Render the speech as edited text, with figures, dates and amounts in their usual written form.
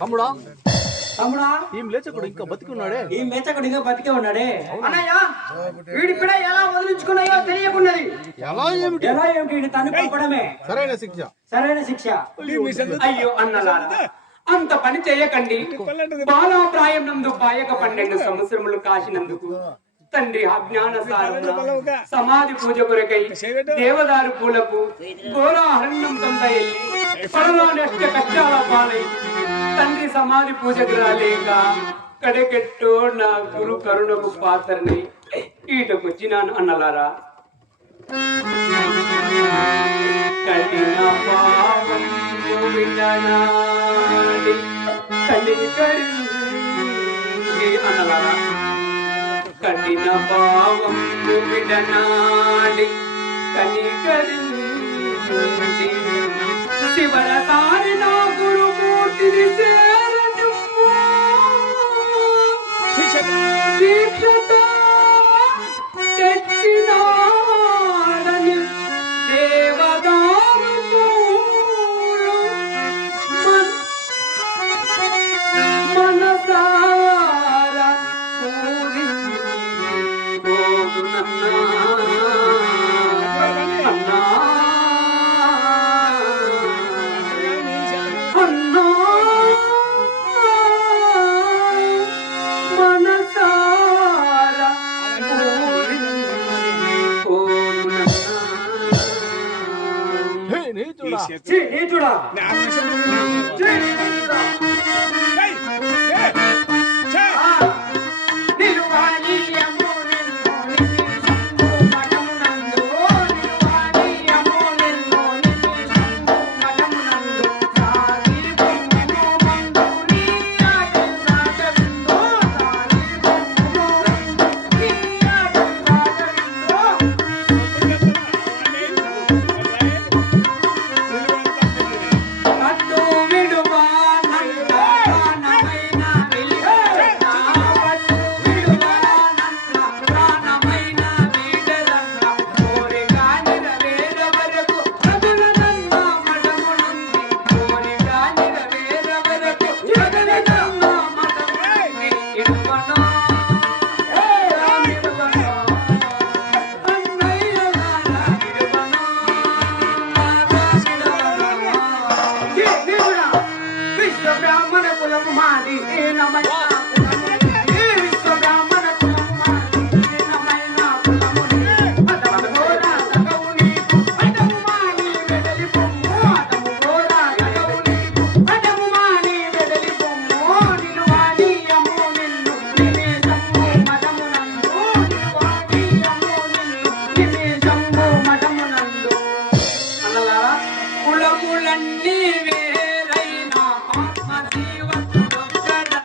తమ్ముడా తమ్ముడా ఏం లేచకుడు ఇంకా బతికి ఉన్నాడే బతికే ఉన్నాడే అన్నయ్య వీడిప్పుడే ఎలా వదిలించుకున్నాయో తెలియకున్నది ఎలా ఏమిటి తను పంపడమే సరైన శిక్ష అయ్యో అన్నలారా అంత పని చేయకండి. బాలాప్రాయం నందు బాయక 12 సంవత్సరములు కాసినందుకు తండ్రి అజ్ఞాన సమాధి పూజ కొరకై దేవదారు పూలకు ఘోరాహరణం కొంత వెళ్ళి పరలోనష్ట కష్టాల పాలై తండ్రి సమాధి పూజకు రాలేక కడకెట్టో నా గురు కరుణకు పాత్రని ఈటకొచ్చినాను అన్నలారా. కఠిన పాపం విననాడి కనికరించి అన్నలారా. కఠిన పాపం విననాడి కనికరించి శివరసారి నా గురుమూర్తిని శరణు దీక్షతో తెచ్చినాడని దేవదారు మనసారా చూడా చూడా